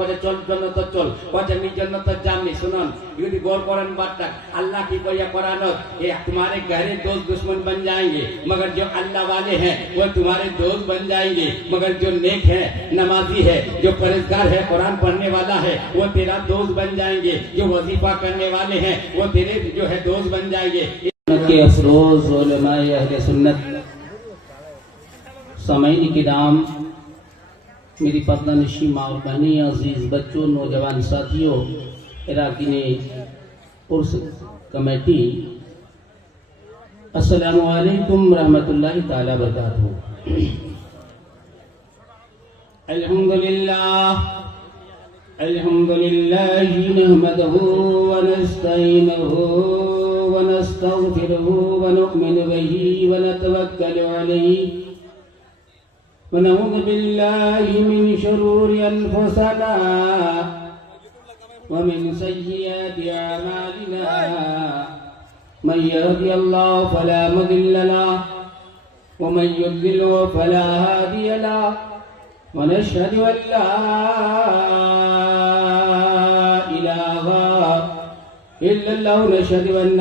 করে চল জন্নত চল কয়ে নি जन्नत जामनी सुनन यदि गौर करन बात तक अल्लाह की कोई कुरान ये तुम्हारे गहरे दोस्त दुश्मन बन जाएंगे मगर जो अल्लाह वाले हैं वो तुम्हारे दोस्त बन जाएंगे मगर जो नेक है नमाजी है जो परहेजगार है कुरान पढ़ने वाला है वो तेरा दोस्त बन जाएंगे जो वजीफा करने वाले हैं वो तेरे जो है दोस्त बन जाएंगे के अफरोज उलमाए अहले सुन्नत सामईन किराम मेरी पर्दानिशी माँ और बहनी अजीज बच्चों नौजवान साथियों इराकीन उर्स कमेटी अस्सलामु अलैकुम रहमतुल्लाहि ताला बरकातहू। अल्हम्दुलिल्लाह नहमदहू व नस्तईनुहु व नस्तगफिरुहु व नु'मिनु बिही व नतवक्कलु अलैहि ونعوذ بالله من شرور أنفسنا ومن سيئات أعمالنا من يهدي الله فلا مضل له ومن يضلل فلا هادي له ونشهد أن لا إله إلا الله ونشهد أن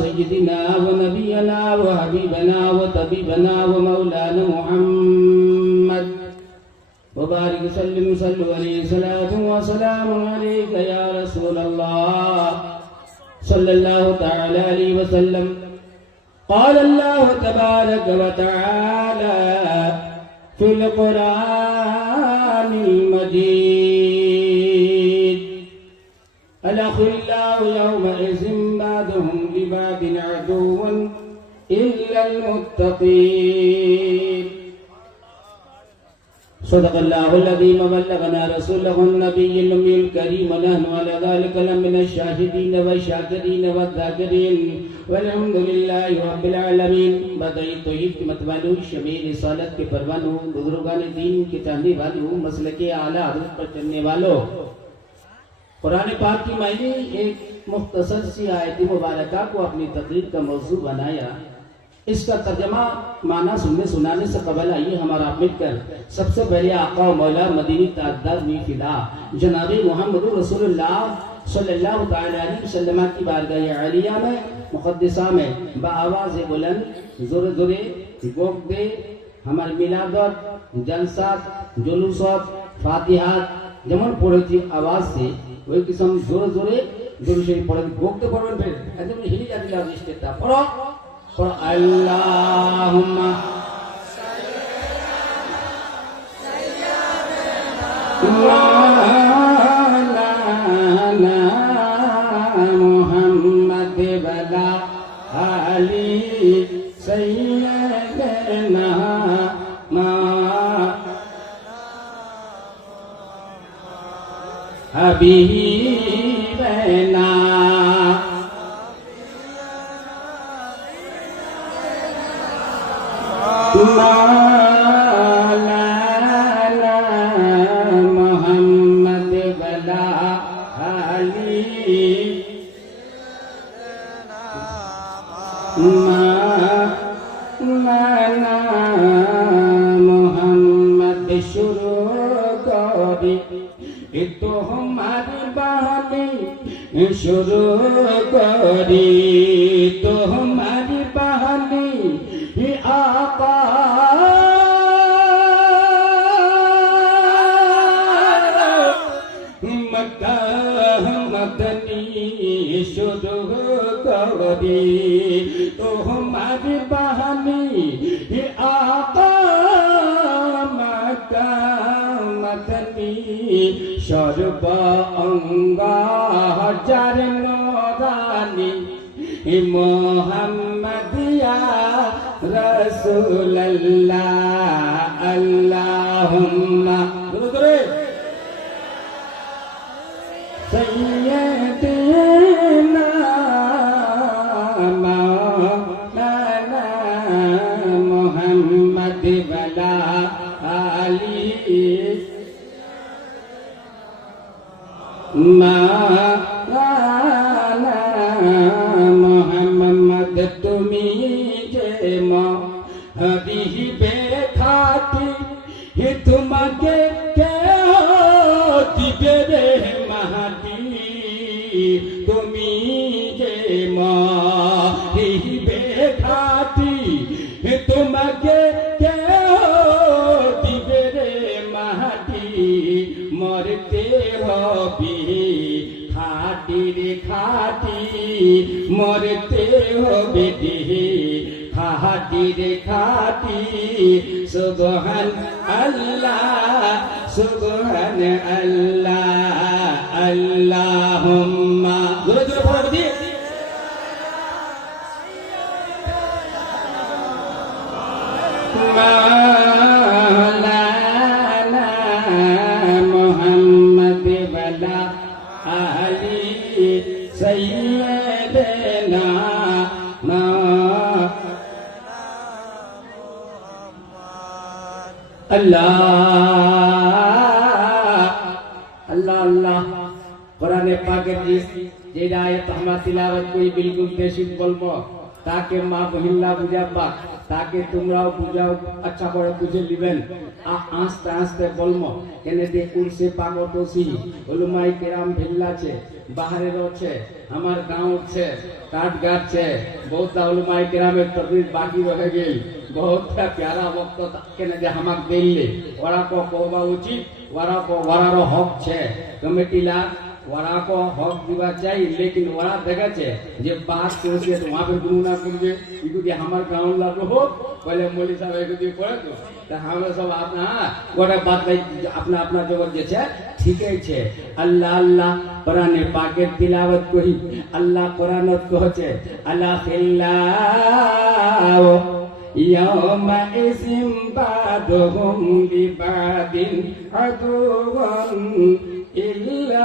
سيدنا ونبينا وحبيبنا وطبيبنا ومولانا محمد وبارك وسلم صلوا عليه صلاة وسلام عليك يا رسول الله صلى الله تعالى عليه وسلم قال الله تبارك وتعالى في القرآن المجيد الأخلاء يومئذ بعضهم لبعض عدو إلا المتقين صدق الله العظيم وبلغنا رسوله النبي الأمي الكريم ونحن على ذلك لمن الشاهدين والشاكرين والذاكرين والحمد لله رب العالمين। बदई तौहीद की मतवालों शमीर रिसालत के परवानों बुजुर्गान दीन के चाहने वालों मसले के आला हदरत पर चलने वालों कुरान पाक की मैंने एक मुख्तसर सी आयत मुबारका को अपनी तकरीर का मौजू बनाया। इसका तर्जमा माना सुनने सुनाने से कबल आइए हमारा मिलकर सबसे पहले आका मौला मदीनी ताजदार में फिदा जनाब मोहम्मद रसूलुल्लाह सल्लल्लाहु अलैहि वसल्लम की बारगाह आलिया में मुक़द्दसा में बाआवाज़ बुलंद जोरे जोरे गोग दे हमारे मिलादत जलसात जुलूसत फातिहात जमन पढ़े थी आवाज से वही किस्म जोरे जोरे जोर से पढ़े गोग दे पढ़ने पे एकदम हिली जाती लाग स्टेटा पढ़ो पढ़ो अल्लाहुम्मा मौलाना मुहम्मद वला अली सैयदना हबीबना मौलाना मुहम्मद वला अली मौलाना मुहम्मद शुरू करी तो हमारी बहाली शुरू करी तो हमारी बहाली आका मक्का मदनी शुरू करी तो हमारी बहाली आका मक्का मदनी सर्व अंगा हजार नूरानी मोहम्मदिया रसूलल्लाह अल्लाहुम्मा सय्यदना मौलाना मुहम्मद वला अली मौलाना मुहम्मद तुमी जे हदी बेखाती ही तुमके के होती দিবে রে মাটি তুমি যে মরিবে খাটি তোমাকে কেউ দিবে রে মাটি মরতে হবে খাটি রে খাটি মরতে হবে খাটি রে খাটি সুবহান আল্লাহ সুবহান আল্লাহ আল্লাহুম্মা জোরে জোরে পড়ো দি মাওলানা মুহাম্মদ ওয়ালা আলি সাইয়্যিদিনা আল্লাহ আল্লাহ আল্লাহ কোরআনে পাকের যে আয়াত আমরা তিলাওয়াত করি বিলকুল বেশি বলবো তাকে মা বহিল্লা বুঝাবা তাকে তোমরাও বুঝাও আচ্ছা করে বুঝে নিবেন আস্তে আস্তে বলবো কেন যে কুলসে পাগত সি উলমাই কেরাম ভিল্লাছে বাহারে রয়েছে আমার গাঁও উঠছে কাঠ গাচ্ছে বহুত উলমাই কেরামের তকরির বাকি রয়ে গেল बहुत प्यारा वक्त केने जे हमाक दिल्ले ওরা को कहबा उचित ওরা को ওরারও হক છે কমিটিলা ওরা को হক দিবা চাই लेकिन ওরা দেখাছে যে বাত করছে তো वहां पे गुरु ना করবে इदु के हमार गांव ला रहो पहले मौलवी साहब एक दी पड़े तो हम सब अपना गोटा बात अपना अपना जगत जे છે ठीके છે अल्लाह अल्लाह कुराने पाकेर तिलावत करी अल्लाह कुरानत कहছে अला फिल्लाह يومئذ بعضهم لبعض عدو إلا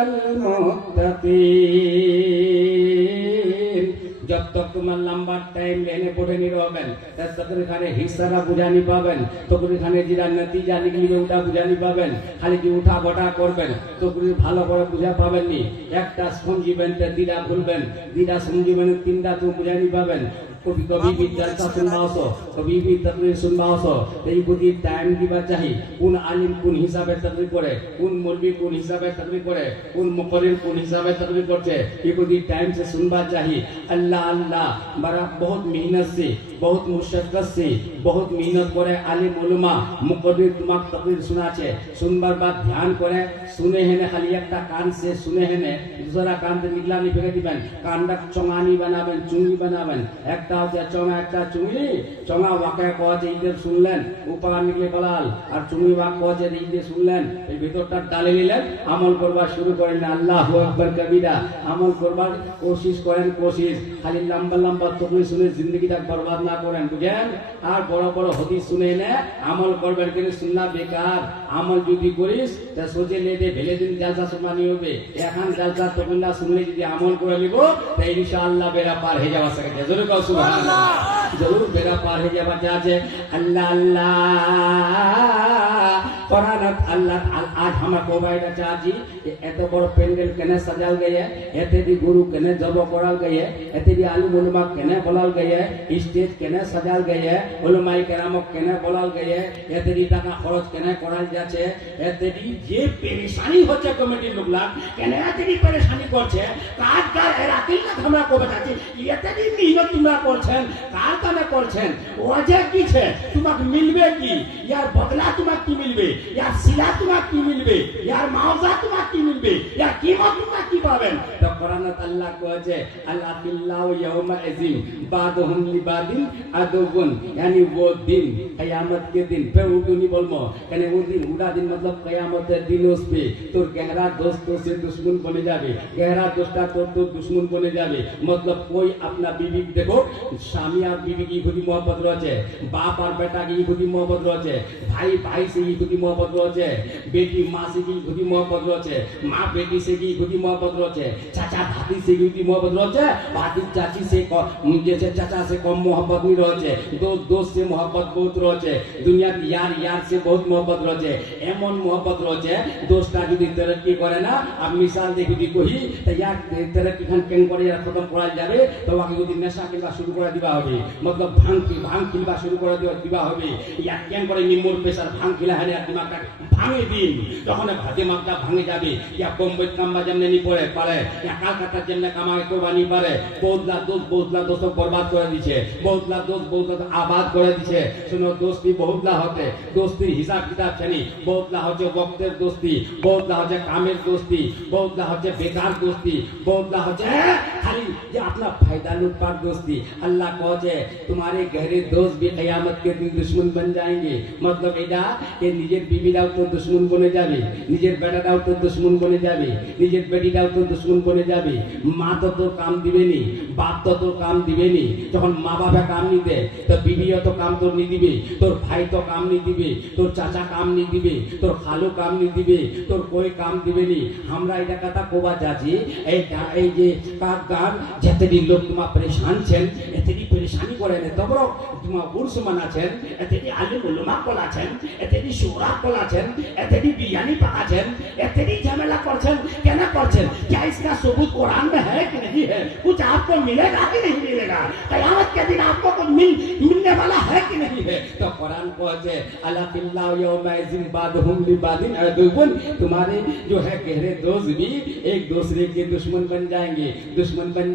المتقين जब तक तुम्हार लंबा टाइम लेने पड़े नहीं रोबेन तब तक खाने हिस्सा बुझानी पाबेन तो कुछ खाने जिरा नतीजा निकलिबे उठा बुझानी पाबेन खाली कि उठा बटा करबेन तो कुछ ভালো করে বুঝা পাবেন নি একটা সমঝিবেন তে দিদা ভুলবেন দিদা সমঝিবেন তিনটা তো বুঝানি পাবেন कभी कभी भी जलसा सुनना हो कभी भी तकरीर सुनना हो तो ये बुद्धि टाइम दिबा चाहिए कौन आलिम कौन हिसाबे तकरीर करे कौन मौलवी कौन हिसाबे तकरीर करे कौन मुकर्रिर कौन हिसाबे तकरीर करते ये बुद्धि टाइम से सुनना चाहिए अल्लाह अल्लाह बड़ा बहुत मेहनत से बहुत मुशक्कत से बहुत मेहनत करे आलिम उलमा मुकर्रिर तुम्हारे तकरीर सुनाचे सुनবার बाद ध्यान करे सुने है खाली একটা कान से सुने है दूसरा कान से निकला नहीं फेंके दिবেন কানটা চঙানি বানাবেন চুঙ্গি বানাবেন একটা চঙা একটা চুঙ্গি চঙা ওয়াকে কওয়াছে ইদে শুনলেন উপকার নিকলে বলাল আর চুঙ্গি ওয়াক কওয়াছে ইদে শুনলেন এই ভিতরটা ডালে নিলেন আমল করবা শুরু করেন আল্লাহু আকবার কবিরা আমল করবার কোশিশ করেন কোশিশ খালি লম্বা লম্বা তকরির শুনে জিন্দেগিটা বরবাদ না করেন বুঝেন আর বড় বড় হাদিস শুনে এনে আমল করবেন কিন্তু সুন্নাহ বেকার আমল যদি করিস তা সোজে লেদে ভেলে দিন জালসা শুনানি হবে এখন জালসা তকরিল্লাহ শুনলে যদি আমল করে নিব তাই ইনশাআল্লাহ বেরা পার হয়ে যাওয়া সকে জরুর কও সুবহানাল্লাহ जरूर बेरा पार है जब जाजे अल्लाह अल्लाह कुरान अल्लाह आज हम को बैठा चाची एत बड़ पेंडल केने सजाल गए है एते दी गुरु केने जब कराल गए है एते दी आलिम उलमा केने बोलाल गए है स्टेज केने सजाल गए है उलमाई केराम केने बोलाल गए है एते दी टाका खरच केने कराल जाचे एते दी जे परेशानी होचे कमिटी लोगला केने एते दी परेशानी करছে কাজ কার রাতিল না আমরা को बताছি एते दी मेहनत তোমরা করছেন কার কানে করছেন ওয়াজে কি ছে তোমাকে মিলবে কি यार বদলা তোমাকে কি মিলবে यार সিলা তোমাকে কি মিলবে यार মাওজা তোমাকে কি মিলবে यार কিমত তোমাকে কি পাবেন তো কোরআনত আল্লাহ কইছে আল্লাহ বিল্লাহ ইয়াউমা ইযিন বাদহুম লিবাদিন আদুবুন यानी वो दिन कयामत के दिन फिर उर्दू नहीं बोलमो यानी वो दिन उड़ा दिन मतलब कयामत के दिन उस पे तो गहरा दोस्तों से दुश्मन बने जावे गहरा दोस्ता तो दुश्मन बने जावे मतलब कोई अपना बीवी देखो स्वामी और बीवी की खुदी मोहब्बत रहे बाप और बेटा की खुदी मोहब्बत रहे भाई भाई से की खुदी मोहब्बत रहे बेटी माँ से की खुदी मोहब्बत रहे माँ बेटी से की खुदी मोहब्बत रोचे, चाचा भाती से की मोहब्बत रोचे, भाती चाची से जैसे चाचा से कम मोहब्बत नहीं रोचे, दोस्त से मोहब्बत बहुत रोचे, दुनिया की यार से बहुत मोहब्बत रोचे, एमन मोहब्बत रोचे, दोस्ता যদি तरक्की करे ना, अब मिसाल देखो दी कोई तो यार तरक्की खान केन करे यार खत्म करा जाबे तो वाके যদি নেশা কিনবা শুরু করে দিবা হবে, मतलब भांग किनबा शुरू করে দিবা হবে, या কেন করে নিমুর প্রেসার ভাঙ খিলা হারে দিমাগটা ভাঙে দিন, যখন দিমাগটা ভাঙে যাবে, या बम्बई কামবা যেমনে নি পড়ে পারে, या কলকাতা যেমনে কামাই করবানি পারে, বহুতলা दोस्त बर्बाद করে দিছে, বহুতলা दोस्त आबाद করে দিছে। শুনো दोस्ती बहुतला होते, दोस्ती हिसाब किताब छनी, बहुतला হচ্ছে वक्तेर दोस्ती, बहुतला হচ্ছে कामेर दोस्ती, बहुतला হচ্ছে बेकार दोस्ती, बहुतला হচ্ছে खाली যে अपना फायदा लूटपाट दोस्ती। अल्लाह कहे तुम्हारे गहरे दोस्त भी क़यामत के दिन दुश्मन बन जाएंगे, मतलब এটা যে নিজের বিবিরাও তো দুশমন বনে যাবে, নিজের বেটাটাও তো দুশমন বনে যাবে, নিজের বেটিটাও তো দুশমন বনে যাবে। মা তো তোর কাম দিবেনি, বাপ তো তোর কাম দিবেনি, যখন মা বাবা কাম নি দে তো বিবিও তো কাম তোর নি দিবে, তোর ভাই তো কাম নি দিবে, তোর চাচা কাম নি দিবে, তোর খালু কাম নি দিবে, তোর কই কাম দিবেনি। আমরা এটা কথা কোবা যাচ্ছি এই যে কাক গান যেতেদি লোক তোমার পরেশান ছেন, এতেদি পরেশানি করে না তবর তোমার বুরসমান আছেন, এতেদি আলিম উলামা কল আছেন, এতেদি শুরা কল আছেন, এতেদি বিরিয়ানি পাকাছেন, एतनी झमेला करछन केना करछन, क्या इसका सबूत कुरान में है कि नहीं है, कुछ आपको मिलेगा कि नहीं मिलेगा, क़यामत के दिन आपको कुछ मिलने वाला है कि नहीं है। तो कुरान कहते अला बिल्लाह यौमइज़िन बादहुम लिबादिन अदुवन, तुम्हारे जो है गहरे दोस्त भी एक दूसरे के दुश्मन बन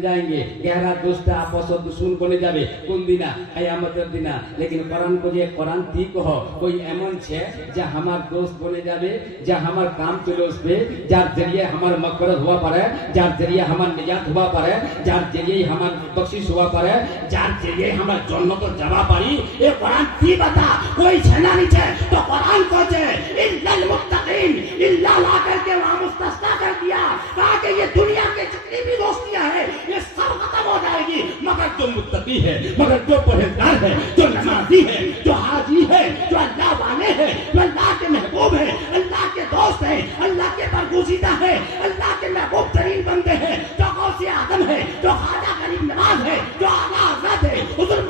जाएंगे, गहरा दोस्त आपस में दुश्मन बने जाबे কোন দিনা क़यामतेर दिना। लेकिन कुरान को जे कुरान ठीक हो कोई एमन छे जे हमार दोस्त बने जाबे, जे हमार काम चले उसपे, जार जरिए हमार मग़फ़िरत हुआ पारे, जार जरिए हमार निजात हुआ पारे, जार जरिए हमार बख्शिश हुआ पारे, जार जरिए हमार जन्नत जावा पारी। ये कुरान की बता कोई छना नहीं छे तो कुरान को छे इल्लल मुत्तकीन, इल्ला ला करके वहां मुस्तस्ना कर दिया, कहा कि ये दुनिया के जितनी भी दोस्तियां है ये सब खत्म हो जाएगी, मगर जो मुत्तकी है, मगर जो परहेजगार है, जो नमाजी है, जो हाजी है, जो अल्लाह वाले है, जो अल्लाह के महबूब है, अल्लाह के दोस्त है, अल्लाह के बरगुज़ीदा है, अल्लाह के महबूब तरीन बंदे हैं, जो गौसे आदम है, जो ख्वाजा गरीब नवाज है, जो आला हज़रत है, हुज़ूर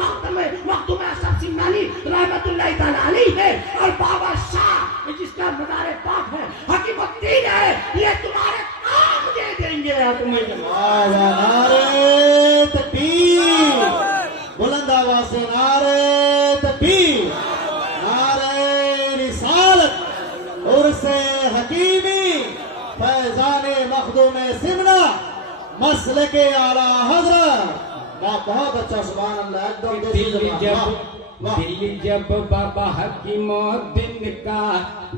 मखदूम अशरफ सिंगानी रहमतुल्लाह तआला अलैह है, और बाबा शाह जिसका मज़ार पाक है, हकीमुद्दीन है, ये तुम्हारे काम दे देंगे। तुम्हें नारे तकबीर, बुलंद आवाज़ से नारे तकबीर, नारे रिसालत, उर्से हकीमी, फैज़ाने मखदूम सिमना, मसलके आला हज़रत। बहुत अच्छा, सुभान अल्लाह, एकदम दिल्ली जब बाबा हकीमुद्दीन का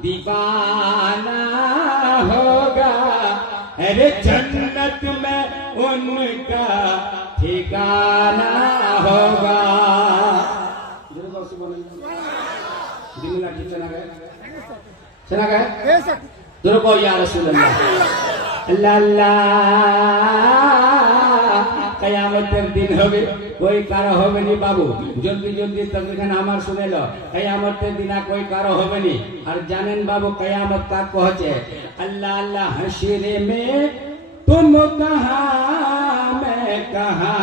दीवाना होगा, अरे जन्नत में उनका ठिकाना होगा। सुना गया जरूर को या रसूल अल्लाह क़यामतेर दिन होबे कोई कारो होबे नी बाबू, जल्दी जल्दी तकरीबन आमार सुने लो, क़यामतेर दिन कोई कारो होबे नी। और जानेन बाबू क़यामत का कहचे अल्लाह अल्लाह हश्रे में तुम कहाँ मैं कहाँ,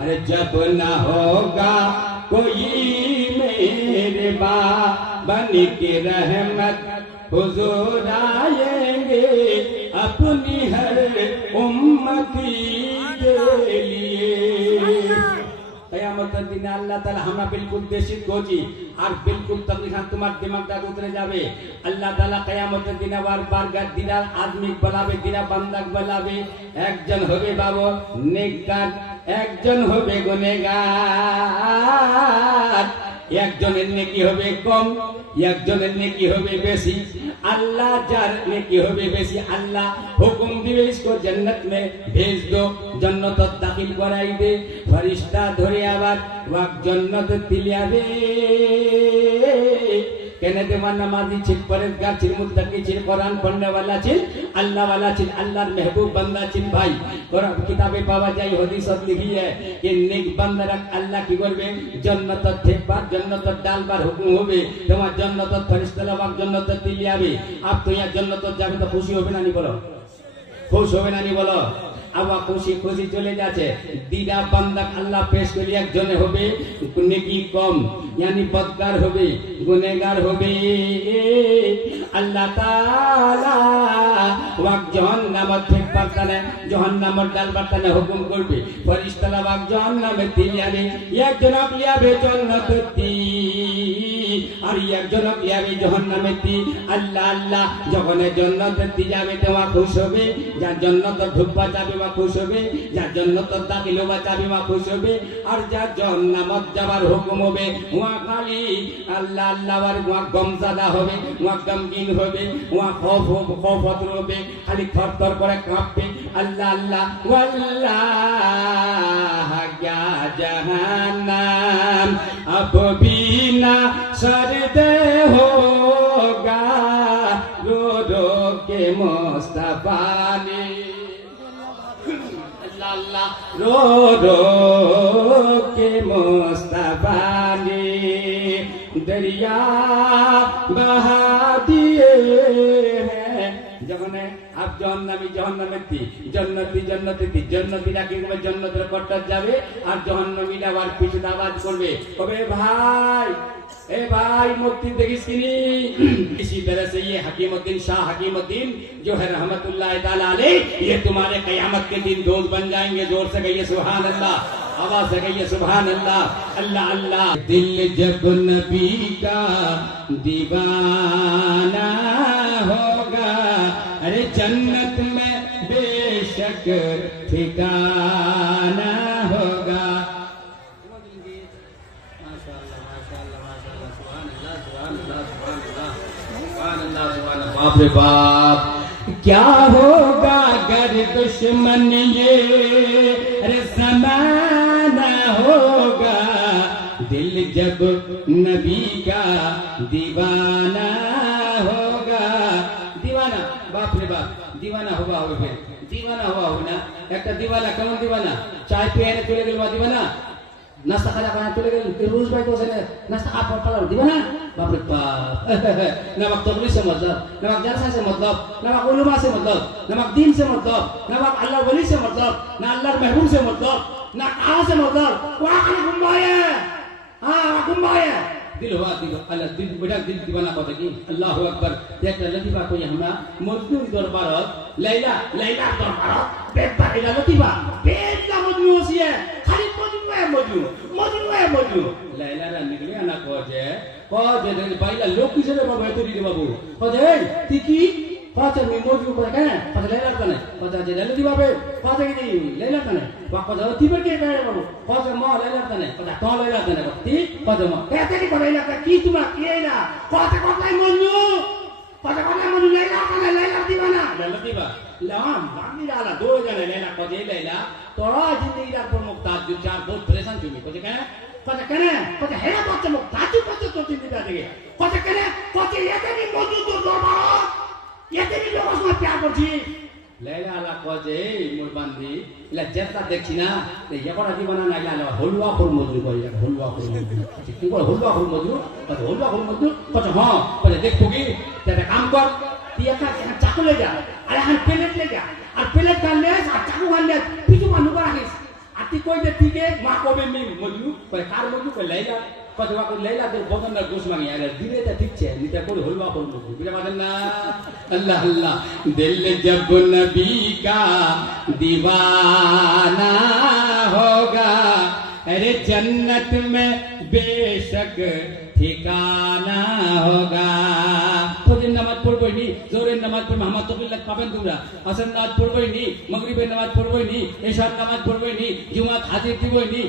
अरे जब ना होगा कोई मेरे बन के रहमत हुजूर आएंगे अपनी हर उम्मती के लिए। क़यामतेर दिन अल्लाह ताला हमरा बिल्कुल देशित गोजी और बिल्कुल तकलीफान तुम्हार दिमागटा उतरे जाबे। अल्लाह ताला क़यामतेर दिन बारगाह दिना आदमी बलाबे, दिना बंदाक बलाबे, एकजन होबे बाबू नेककार, एकजन होबे गुनेहगार, একজনের নেকি হবে কম, একজনের নেকি হবে বেশি। अल्लाह जार नेकी होबे बेशी, अल्लाह हुकुम दिबे इसको जन्नत में भेज दो, जन्नत दाखिल कराई दे, फरिश्ता धरे आबार वाक जन्नत तिलियाबे। कहने देवा नमाजी छिल परहेजगार छिल मुत्तकी छिल कुरान पढ़ने वाला छिल अल्लाह वाला छिल अल्लाहर महबूब बंदा छिल भाई कुरान किताबे पावा যায় হাদিসত লিখি कि नेक बंदा अल्लाह की করবে জান্নাত থেকবার জান্নাত ডালবার হুকুম হবে তোমার জান্নাত ফেরেশতারা বাক জান্নাত দিলি যাবে আপ তো ইয়া জান্নাত যাবে তো খুশি হবে না নি বলো খুশি হবে না নি বলো আবা খুশি খুশি চলে যাচ্ছে দিদা বান্দা আল্লাহ পেশ করি একজনে হবে নেকি কম यानी बदकार হবে গুনাহগার হবে আল্লাহ তাআলা ওয়াক জাহান্নামত থেকে পারতানে জাহান্নামত ডাল পারতানে হুকুম করবে ফেরেশতারা ওয়াক জাহান্নামে দিয়াবে একজন লিয়াবে জান্নাততি আর একজন লিয়াবে জাহান্নামেতি আল্লাহ আল্লাহ যখন জান্নাতে যাবে তোমা খুশ হবে যা জান্নাত ঢুকবা যাবে বা খুশ হবে যা জান্নাত দাখিল হবা যাবে বা খুশ হবে আর যা জাহান্নামত যাবার হুকুম হবে ওয়া খালি আল্লাহ আল্লাহর ওয়া গমজাদা হবে ওয়া গমগিন হবে ওয়া খৌফত হবে খালি থরথর করে কাঁপবে আল্লাহ আল্লাহ ওয়াল্লাহ ইয়া জাহান্নাম अब भी ना सरदे होगा रो रो के मुस्तफा ने अल्लाह रो रो के मुस्तफा ने दरिया बहा दिए हैं যখন আপ জাহান্নামী জাহান্নামেতি জান্নাতি জান্নাতি জান্নাতি ডাকে জান্নাতের পট্টার যাবে আর জাহান্নামীরা আবার পিছনে আওয়াজ করবে কবে ভাই ए भाई मुक्ति देखिस कि नहीं इसी तरह से ये हकीमुद्दीन शाह हकीमुद्दीन जो है रहमतुल्लाह ताला अलैह ये तुम्हारे कयामत के दिन दोस्त बन जाएंगे जोर से कहिए सुभान अल्लाह आवाज से कहिए सुभान अल्लाह अल्लाह अल्लाह दिल जब नबी का दीवाना होगा अरे जन्नत में बेशक ठिकाना होगा बाप रे बाप क्या होगा अगर दुश्मन ये अरे ज़माना होगा दिल जब नबी का दीवाना होगा दीवाना बाप रे बाप दीवाना हुआ हो फिर दीवाना हुआ हो ना एक दीवाना कौन दीवाना चाय पिए चले गए दीवाना नाश्ता खाना चले गए रोज भाई को नाश्ता आप पढ़ा दिवा ना बाप रे बाप नमक तबलीग से मतलब नमक जलसा से मतलब नमक उलमा से मतलब नमक दीन से मतलब नमक अल्लाह वली से मतलब ना अल्लाह महबूब से मतलब ना कहाँ से मतलब वहाँ खाली गुम्बाए हाँ गुम्बाए दिल हुआ दिल अल्लाह दिल बेटा दिल दीवाना कहते कि अल्लाह अकबर देखते लतीफा को यहाँ मजनू दरबार लैला लैला दरबार बेटा इला लतीफा बेटा मजनू होसी है खाली मजनू लैला रा निकले आना कहे বাইলা লোক কিসেরে বাবু এত দিদি বাবু কজে তিকি পাঁচে মি মজু করে কেন পাঁচ লেলা কানে পাঁচ যে লেলা দি বাবে পাঁচ কি লেলা কানে বা কজে তিবে কে কানে বাবু পাঁচ ম লেলা কানে পাঁচ তো লেলা কানে তি পাঁচ ম কেতে কি করে লেলা কি তোমরা কি না পাঁচ কথাই মজু পাঁচ কথাই মজু লেলা কানে লেলা দিবানা লেলা দিবা লাম বাকি ডালা দো জনে লেলা কজে লেলা তোরা জিंदगी रा प्रमुख ताज जो चार बहुत परेशान তুমি কজে কেন कते कने कते है बात मो ताजू कते तो चिंता देगे कते कने कते येते भी मौजूद तो दरबार येते भी लोग उसमें प्यार करছি लैला आला कजे मोर बांधी ला जेता देखছি না ये बड़ा दीवाना ना ला हलवा खोल मजदूर কই हलवा खोल मजदूर কি বল हलवा खोल मजदूर कते हलवा खोल मजदूर कते हां कते देखो की तेरा काम कर दिया का चाकू ले जा अरे हम प्लेट ले जा और प्लेट का ले और चाकू का ले पीछे मानु का राखिस आती कोई दे ठीक है मां को में मजू कोई कार मजू कोई लैला कतवा को लैला तो बदन ना गोश मांगी यार धीरे तो ठीक है निता को हलवा को बिना बादन ना अल्लाह अल्लाह दिल जब नबी का दीवाना होगा अरे जन्नत में बेशक ठिकाना होगा तो दिन नमाज पढ़ নি, জোহরের নামাজ পড়বে, আমার তকিল্লাত পাবেন তোমরা, আসর নামাজ পড়বই নি, মাগরিবের নামাজ পড়বই নি, এশার নামাজ পড়বই নি, জুমাত হাজির দিবই নি,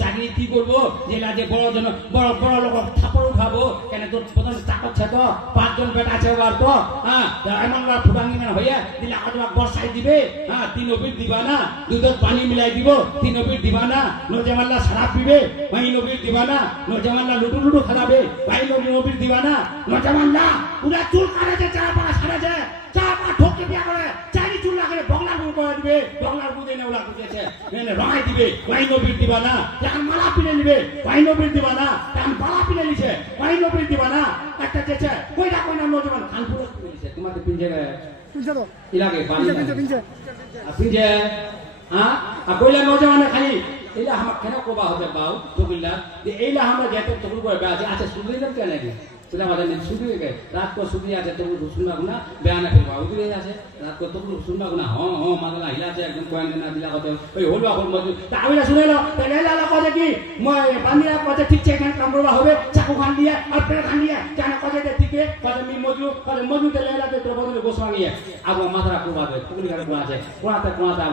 চাকরি কি করবো, জেলা যে বড় জন বড় বড় লোক থাপড় উঠাবো, কেন তোর প্রথম চাকর তো 5 জন বেটা আছে ওর তো, হ্যাঁ এমন ফুটাঙ্গি মানে হইয়া দিলে আজবাক বর্ষায় দিবে, হ্যাঁ 3 নবীর দিবা না, দুধত পানি মিলাই দিব, 3 নবীর দিবা না, নজমাল্লা সারাপ পিবে, ভাই নবীর দিবা না, নজমাল্লা লুটু লুটু খারাবে, ভাই নবীর দিবা না, নজমাল্লা পুরা চুল কাটেছে, চারা পাড়া সারেছে, চারা পাড়া ঠোককে বিয়া করে, চারি চুল লাগালে বগলার গুণ করে দিবে, বগলার গুঁদে নেওলা গুঁজেছে, রঙাই দিবে, ভাই নবীর দিবা না, এখন মালা পিনে নিবে, ভাই নবীর দিবা না, এখন বালা পিনে নিছে, ভাই নবীর দিবা না, একটা চেয়েছে, কইটা কইনা নজমান খানপুর পিনে নিছে, তোমাদের পিনছে ইলাকে পানি পিনছে, হ্যাঁ আর কইলা নজমানে খালি এইলা আমার কেন কবা হবে বাউ তবিল্লা যে এইলা আমরা যেতে তবু করে আছে আচ্ছা সুদিলাম কেন নাকি সেটা আমাদের সুদি গে রাত কো সুদি আছে তবু শুনবা না বেয়ানা ফেলবা উদিরে আছে রাত কো তবু শুনবা না মাদলা হিলা আছে একদম কয়েন না দিলা কত ওই হলো এখন মজু তা আমিলা শুনেলো তাহলে এইলা কজে কি মই বান্দিরা কজে ঠিক আছে এখানে কাম করবা হবে চাকু খান দিয়ে আর পেট খান দিয়ে কেন কজে দে ঠিকই কজে মি মজু কজে মজু তে লেলাতে তোর বদলে গোসমানিয়ে আগো মাথারা কোবা দে পুকুরি ঘর কোয়া আছে কোয়াতে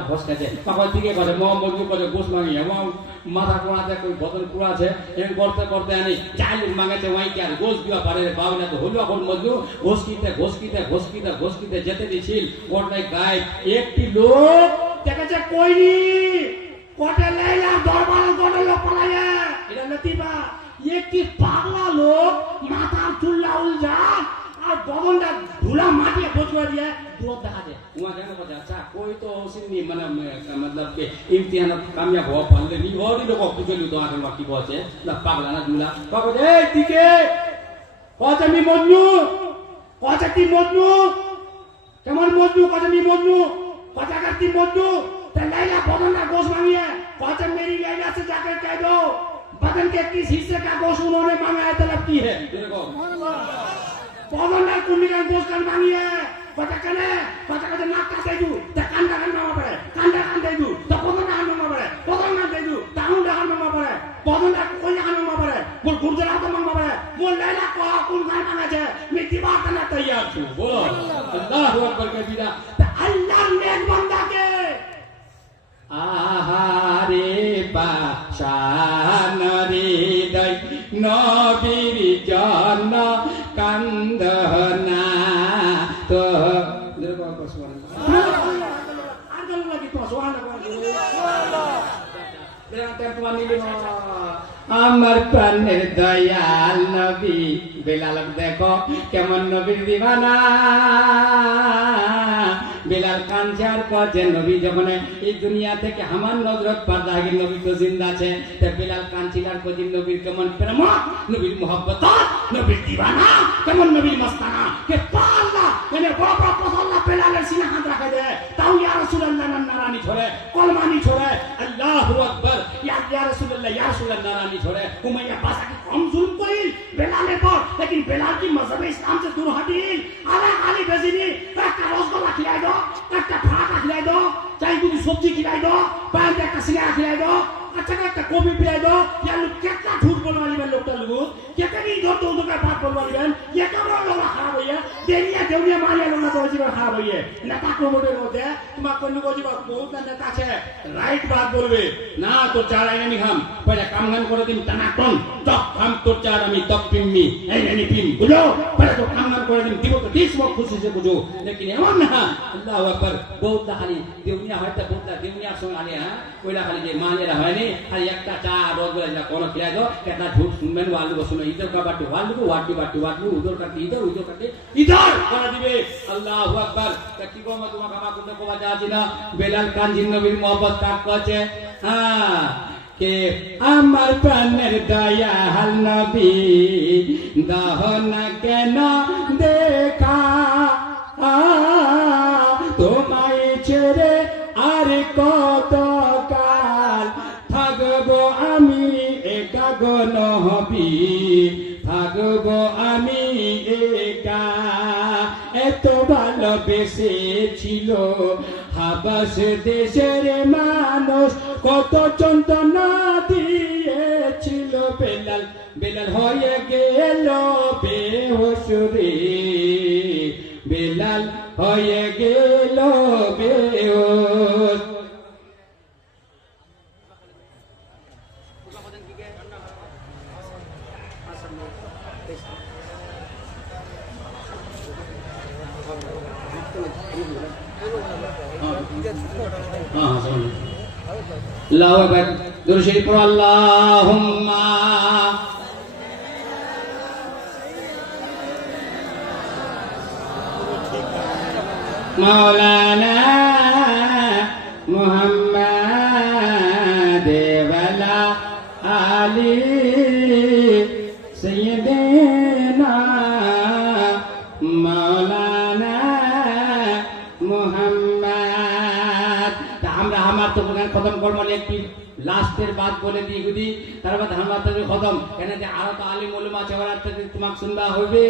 বসতেছে তখন ঠিকই কজে মজু কজে গোসমানিয়ে মাথা কোয়াতে কই বদল কোয়া আছে এম করতে করতে আনি চাইল মাগাতে ওই কি আর গোস দিবা পারে বাউনা তো হলো এখন মজু ঘোষকিতে যেতে দিছিল ওটাই গায় একটি লোক দেখেছে কইনি কোটে লাইলা দরবারে কোটে লোক পালায়া এটা লতিবা একটি পাগলা লোক মাথার চুল লাউল যা আর বদনটা ধুলা মাটিয়ে বসবা দিয়ে দূর দেখা যায় ওয়া কেন কথা আচ্ছা कोई तो सिन्नी मतलब के इम्तिहान कामयाब हो पाले नी और लोग कुजलु तो आखिर बाकी बचे ना पागला ना दूला पागल ए दिके কজে মি মজনু কজে কি মজনু কেমন মজনু কজে মি মজনু কজে কাটি মজনু তে লাইলা বদন का गोश मांगिए कजे मेरी लैला से जाकर कह दो बदन के किस हिस्से का गोश उन्होंने मांगा है तलब की है देखो बदन का कुंडी का गोश कर मांगिए कजे कने नाक काटे दू ते कांदा कान मामा पड़े कांदा कान दे दू तो बदन का मामा पड़े बदन ना दे दू ताऊ का मामा पड़े बदन का कोई का मामा पड़े बोल गुर्जरा का मामा पड़े बोल लैला को कुन खान मांगा छे मैं दिवा करने तैयार छू बोलो अल्लाहु अकबर कबीरा ते अल्लाह नेक बंदा के आहारे पाशान रे दई नबीर जन कांदना तो देखो कसवान आगल लगी तो सुहान আমার প্রাণের দয়াল নবী বেলাল দেখো কেমন নবীর দিবানা বেলাল কানজার কাজে নবী যখন এই দুনিয়া থেকে আমার নজরত পর্দাগি নবী তো জিন্দা আছে তে বেলাল কানছিলার কাজে নবীর কেমন প্রেম নবীর মোহব্বত নবীর দিবানা কেমন নবীর মস্তানা কে পাল্লা মানে বাবা পছন্দ বেলালের সিনা হাত রাখে দে তাও ইয়া রাসূলুল্লাহ নারানি ছড়ে কলমানি ছড়ে আল্লাহু আকবার ইয়া রাসূলুল্লাহ ইয়া রাসূলুল্লাহ নারানি ছড়ে উমাইয়া বাসা কি কম জুলুম করিল বেলালের পর लेकिन बेलाल की मजहब इस्लाम से दूर हटिल आला खाली बेसिनी একটা রসগোল্লা খিলাই দাও একটা ফাটা খিলাই দাও চাই তুমি সবজি খিলাই দাও পাঁচ একটা সিঙ্গারা খিলাই দাও अच्छा একটা কবি খিলাই দাও या लोग কেটটা ঝুট বলवाली बन लोग लोग কেটনি ধর তো ওদের বাত বলवाली बन ये কেমন লোক খারাপ হইয়া দেউনিয়া মারিয়া লোক তো জীবন খারাপ হইয়া নেতা কমিটির মধ্যে তোমার কোন লোক জীবন বহুত নেতা আছে রাইট বাত বলবে না তো চার আইনা নি খাম পরে কাম গান করে দিন টানাটন তক খাম তো চার আমি তক পিম্মি এই নি পিম বুঝো পরে তো কাম গান করে দিন দিব তো 30 বছর খুশি সে বুঝো लेकिन এমন না আল্লাহু আকবার বহুত খালি দেউনিয়া হয়তো বহুত দেউনিয়ার সঙ্গে আলে হ্যাঁ কইলা খালি যে মানেরা হয়নি আর একটা চা রোজগুলা যা কোন খিলাই দাও কেটা ঝুট শুনবেন ওয়ালু শুনো ইধর का बाटी वालू को वाटी उधर करते इधर করে দিবে আল্লাহু আকবার তা কি গো মা তোমাকে আমা কোন কোবা যাচ্ছি না বেলাল কানজিন নবীর mohabbat কাক করছে হ্যাঁ কে আমার প্রাণের দয়াল নবী দহনা কেন দেখা তোমায় ছেড়ে আর কত কাল থাকবো আমি একা গো নবী থাকবো আমি একা এত ভালোবেসেছিল হাবাস দেশের মানুষ কত যন্ত্রণা দিয়েছিল বেলাল বেলাল হয়ে গেল বেহুশ রে বেলাল হয়ে গেল বেহুশ। আল্লাহু আকবার। দুরূদ শরীফ পড়ো। আল্লাহুম্মা মাওলানা মুহাম্মাদ ওয়ালা আলি সাইয়্যিদিনা মাওলানা মুহাম্মাদ। আমরা আমার তো খতম করবো একটি লাস্টের বাদ বলে দিই গুদি, তারপর আমরা তো খতম কেন যে আরো তো আলিম উলামা আছে ওরা তোমাকে শুনবা হবে,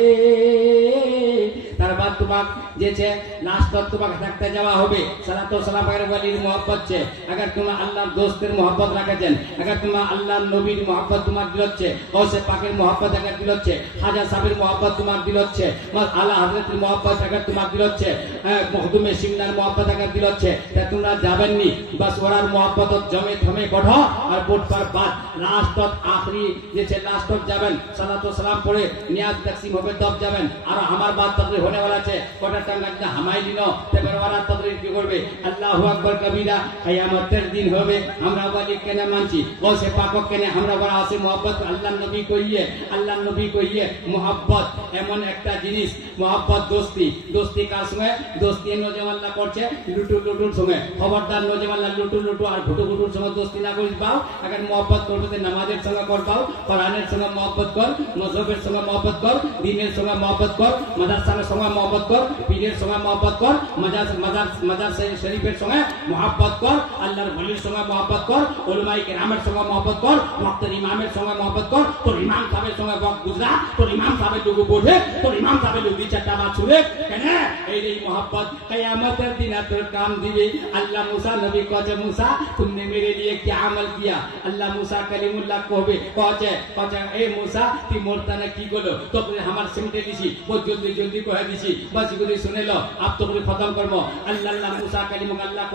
তারপর তোমাক যে છે লাস্ট তক তোমাকে থাকতে যাওয়া হবে। সালাত ও সালাম এর ওয়ালির मोहब्बत છે। अगर तुम আল্লাহর দোস্তের मोहब्बत রাখেছেন, अगर तुम আল্লাহর নবীর मोहब्बत তোমার দিল হচ্ছে, গৌসে পাকের मोहब्बत अगर দিল হচ্ছে, খাজা সাহেবের मोहब्बत তোমার দিল হচ্ছে, আলা হযরতের मोहब्बत अगर তোমার দিল হচ্ছে, মখদুমে সিমনার मोहब्बत अगर দিল হচ্ছে, তা তোমরা যাবেননি বাস ওরার मोहब्बत জমে থমে গঠো আর বোট পার বাদ লাস্ট তক আখরি যে છે লাস্ট তক যাবেন, সালাত ও সালাম পড়ে নিয়াজ তাকসিম হবে তব যাবেন। আর আমার বাদ তকরির होने वाला আছে কটা টাইম লাগবে হামাই দিনো তেবার ওরা তকরির কি করবে। আল্লাহু আকবার কবিরা। কিয়ামতের দিন হবে আমরা ওয়ালি কেন মানছি, গৌসে পাক কেন আমরা বড় আছে मोहब्बत আল্লাহর নবী কইয়ে, আল্লাহর নবী কইয়ে मोहब्बत এমন একটা জিনিস, मोहब्बत দোস্তি। দোস্তি কার সঙ্গে? দোস্তি নওজওয়ানরা করছে লুটু লুটুর সঙ্গে। খবরদার নওজওয়ানরা লুটু লুটু আর ঘুটু ঘুটুর সঙ্গে দোস্তি না করিস পাও। अगर मोहब्बत করবে তো নামাজের সঙ্গে কর পাও, কোরআনের সঙ্গে मोहब्बत কর, মযহবের সঙ্গে मोहब्बत কর, দ্বীনের সঙ্গে मोहब्बत কর, মাদ্রাসার সঙ্গে मोहब्बत কর, পীরের সঙ্গে मोहब्बत কর, মাজার শরীফের সঙ্গে मोहब्बत কর, আল্লাহর ওলির সঙ্গে मोहब्बत কর, উলামায়ে কেরামের সঙ্গে मोहब्बत কর, ওয়াক্তের ইমামের সঙ্গে मोहब्बत কর। তোর ইমাম সাহেবের সঙ্গে বক গুজরা, তোর ইমাম সাহেবের লোক বোঝে, তোর ইমাম সাহেবের লোক দুই চারটা বাত শুনে কেন এই मोहब्बत কিয়ামতের দিন তোর কাম দিবে। আল্লাহ মুসা নবী কছে মুসা तुमने मेरे लिए क्या अमल किया। अल्लाह मूसा कलीमुल्लाह कहबे कचे ए मूसा তুই মোরতানে কি করলো তো আমার সিমটে দিছি বহুত জলদি জলদি কহে দিছি বাস গুলি শুনে লো আপ তো করে খতম করব। আল্লাহ মুসা কলিমুল্লাহ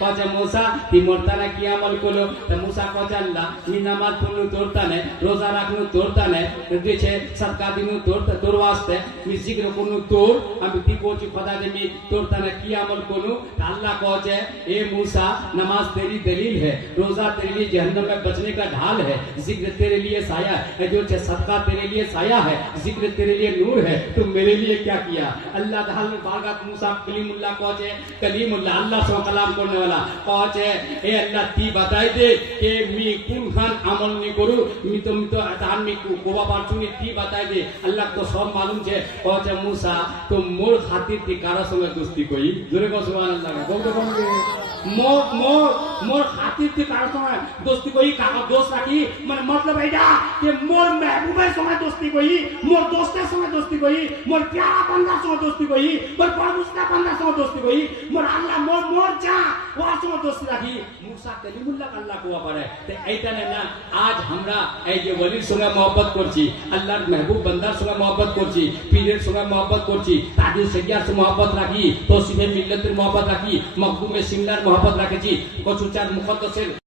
কছে মুসা তুই মোরতানে কি আমল করলো। তো মুসা কছে আল্লাহ নি নামাজ পড়লু তোরতানে, রোজা রাখলু তোরতানে, দিছে সদকা দিনু তোর ওয়াস্তে, মি জিকির করলু তোর, আমি তুই বলছি খোদা যে মি তোরতানে কি আমল করলু। আল্লাহ কছে ए मूसा नमाज तेरी दलील है, रोजा तेरे लिए जहन्नम में बचने का ढाल है, जिक्र तेरे लिए साया है, जो सदका तेरे लिए साया है, जिक्र तेरे लिए नूर है, तुम मेरे लिए क्या किया। अल्लाह ताला बारगात मूसा कलीमुल्लाह कहे कलीमुल्लाह अल्लाह से कलाम करने वाला कहे ए अल्लाह ती बताई दे कि मी कुन खान अमल नहीं करू, मी तो तान मी कोबा पारछुनी ती बताई दे। अल्लाह तो सब मालूम छे कहे मूसा तो मोर खातिर ती कारा संगे दोस्ती कोई जोरे को सुभान अल्लाह बोलते बोलते मोर खातिर ती कारा संगे दोस्ती कोई काका दोस्त राखी মানে मतलब এইটা যে মোর महबूबेर संगे दोस्ती कोई, मोर दोस्तेर संगे दोस्ती कोई, मोर प्यारा बंदार संगे दोस्ती कोई, मोर परमुस्ता बंदार संगे दोस्ती कोई, मोर अल्लाह मोर जा ওর संगे दोस्ती राखी। मूसा कलीमुल्लाह अल्लाह কোয়া পারে। তো এইটা না আজ আমরা এই যে ওলির সঙ্গে मोहब्बत করছি, আল্লাহর महबूब बंदार সঙ্গে मोहब्बत করছি, পীরের সঙ্গে मोहब्बत করছি, তাদের শরিয়ার সঙ্গে मोहब्बत রাখি, তৌসিফে মিল্লাতের मोहब्बत রাখি, মখদুমে সিমলার मोहब्बत রাখেছি, কচুচার মুকদ্দাসের